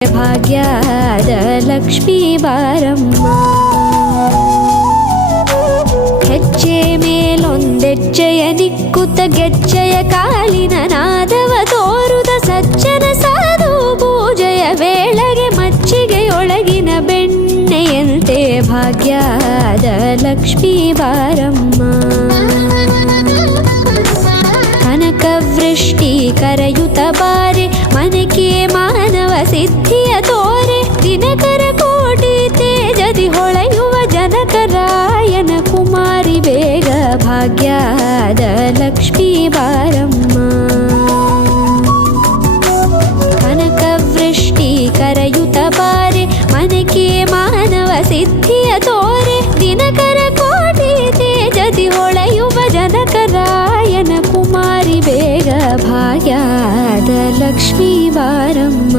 ಭಾಗ್ಯದ ಲಕ್ಷ್ಮೀ ಬಾರಮ್ಮ. ಹೆಜ್ಜೆ ಮೇಲೊಂದೆಜ್ಜೆಯ ನಿಕ್ಕುತ್ತ ಗೆಜ್ಜೆಯ ಕಾಲಿನ ನಾದವ ತೋರುದ ಸಜ್ಜನ ಸಾಧು ಪೂಜೆಯ ವೇಳೆಗೆ ಮಚ್ಚಿಗೆಯೊಳಗಿನ ಬೆಣ್ಣೆಯಂತೆ ಭಾಗ್ಯದ ಲಕ್ಷ್ಮೀ ಬಾರಮ್ಮ. ಕನಕವೃಷ್ಟಿ ಕರೆಯುತ್ತ ಬಾರೆ ಮನಕೆ ಮಾನವ ಸಿದ್ಧಿಯ ತೋರೆ ದಿನಕರ ಕೋಟಿ ತೇಜದಿ ಹೊಳೆಯುವ ಜನಕರಾಯನ ಕುಮಾರಿ ಬೇಗ ಭಾಗ್ಯದ ಲಕ್ಷ್ಮೀ ಬಾರಮ್ಮ. ಕನಕವೃಷ್ಟಿ ಕರೆಯುತ್ತ ಬಾರೆ ಮನಕೆ ಮಾನವ ಸಿದ್ಧಿಯ ತೋರೆ ದಿನಕರ ಕೋಟಿ ತೇಜದಿ ಹೊಳೆಯುವ ಜನಕರಾಯನ ಕುಮಾರಿ ಬೇಗ ಭಾಗ್ಯದ ಲಕ್ಷ್ಮೀ ಬಾರಮ್ಮ.